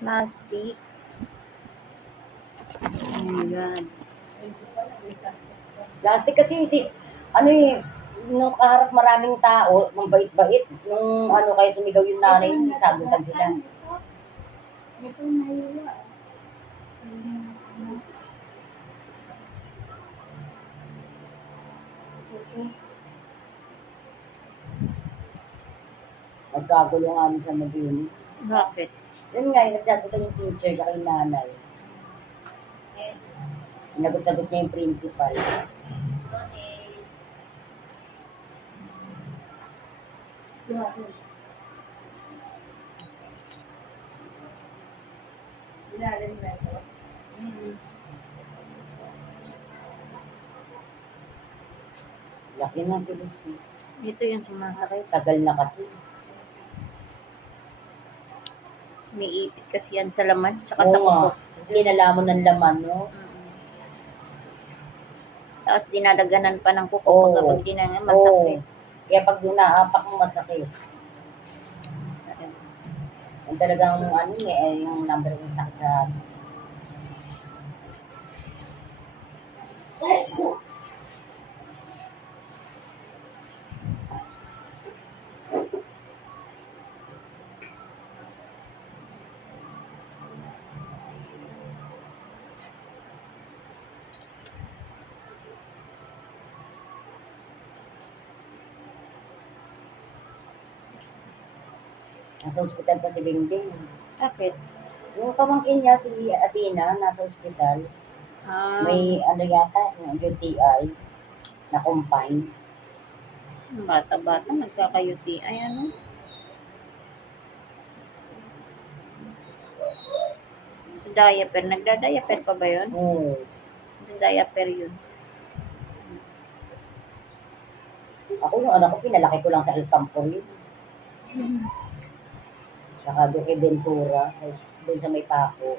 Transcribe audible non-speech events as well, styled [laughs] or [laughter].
Plastic. Oh my God. Plastic kasi si, ano eh, nung kaharap maraming tao, nung bait-bait, nung ano kayo sumigaw yung nanay, sagutan sila. Ito na yun. Nagkagulo nga sa mag-yun. Bakit? Yun nga, yung nagsagutan yung teacher sa yung nanay. Nagot-sagot niya yung principal. Ilalim na ito. Laki na. Ito yung sumasakit. Tagal na kasi. May ipit kasi yan sa laman. Tsaka sa Oo kuko. Kasi nalaman ng laman, no? Mm. Tapos dinadaganan pa ng kuko Oo. pag pag dinang masakit. Oo. Kaya pag naapak mo masakit. Yung talagang ano eh, eh, yung number one sakit sa nasa ospital pa si Bingding. Bakit? Yung pamangkin niya, si Athena, nasa ospital. Ah, May ano yata, yung UTI na combine. bata-bata nagkaka-UTI. Ano? Sa diaper. Nagda-diaper pa ba yun? Oo. Sa diaper yun. Ako yung anak ko, pinalaki ko lang sa El Campo yun. [laughs] Saka doon kay Ventura, sa, doon sa may pako.